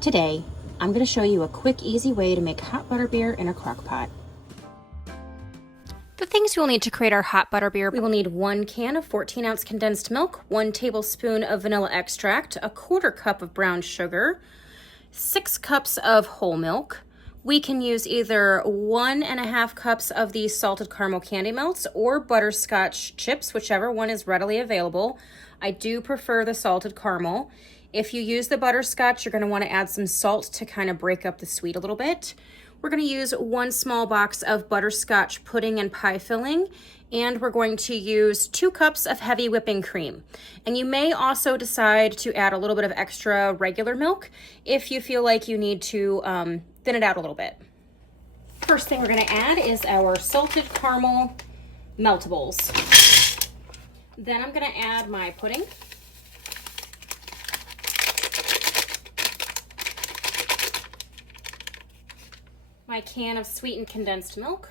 Today, I'm going to show you a quick, easy way to make hot butterbeer in a crock pot. The things we'll need to create our hot butterbeer: we will need 1 can of 14-ounce condensed milk, 1 tablespoon of vanilla extract, a 1/4 cup of brown sugar, 6 cups of whole milk. We can use either 1.5 cups of these salted caramel candy melts or butterscotch chips, whichever one is readily available. I do prefer the salted caramel. If you use the butterscotch, you're going to want to add some salt to kind of break up the sweet a little bit. We're going to use 1 small box of butterscotch pudding and pie filling, and we're going to use 2 cups of heavy whipping cream. And you may also decide to add a little bit of extra regular milk if you feel like you need to thin it out a little bit. First thing we're going to add is our salted caramel meltables. Then I'm going to add my pudding. My can of sweetened condensed milk.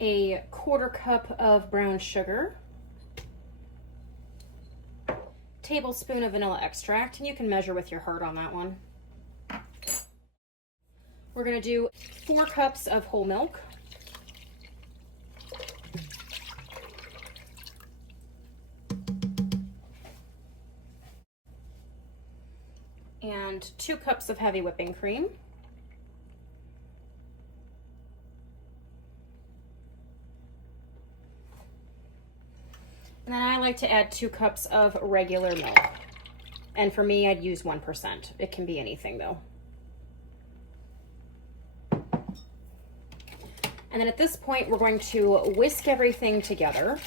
A 1/4 cup of brown sugar. Tablespoon of vanilla extract, and you can measure with your heart on that one. We're going to do 4 cups of whole milk. And 2 cups of heavy whipping cream. And then I like to add 2 cups of regular milk. And for me, I'd use 1%. It can be anything though. And then at this point, we're going to whisk everything together.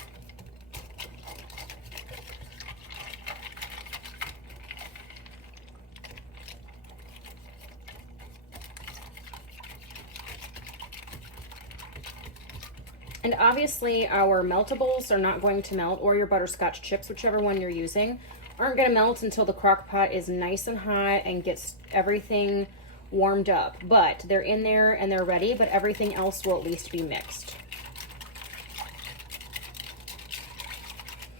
And obviously our meltables are not going to melt, or your butterscotch chips, whichever one you're using, aren't going to melt until the crock pot is nice and hot and gets everything warmed up. But they're in there and they're ready, but everything else will at least be mixed.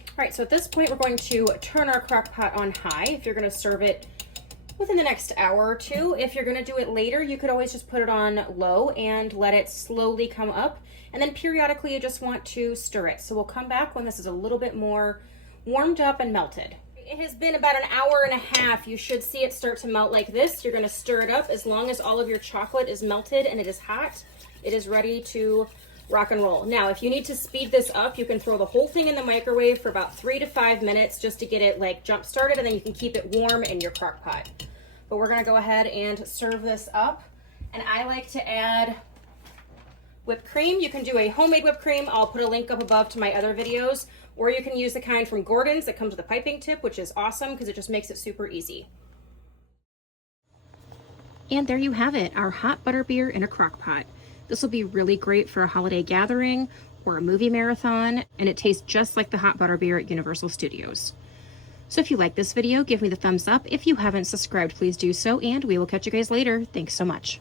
All right, so at this point, we're going to turn our crock pot on high if you're going to serve it within the next hour or two. If you're going to do it later, you could always just put it on low and let it slowly come up. And then periodically, you just want to stir it. So we'll come back when this is a little bit more warmed up and melted. It has been about an hour and a half. You should see it start to melt like this. You're going to stir it up. As long as all of your chocolate is melted and it is hot, it is ready to rock and roll. Now, if you need to speed this up, you can throw the whole thing in the microwave for about 3 to 5 minutes just to get it like jump started, and then you can keep it warm in your crock pot. But we're going to go ahead and serve this up. And I like to add whipped cream. You can do a homemade whipped cream. I'll put a link up above to my other videos. Or you can use the kind from Gordon's that comes with a piping tip, which is awesome because it just makes it super easy. And there you have it, our hot butterbeer in a crock pot. This will be really great for a holiday gathering or a movie marathon, and it tastes just like the hot butterbeer at Universal Studios. So if you like this video, give me the thumbs up. If you haven't subscribed, please do so, and we will catch you guys later. Thanks so much.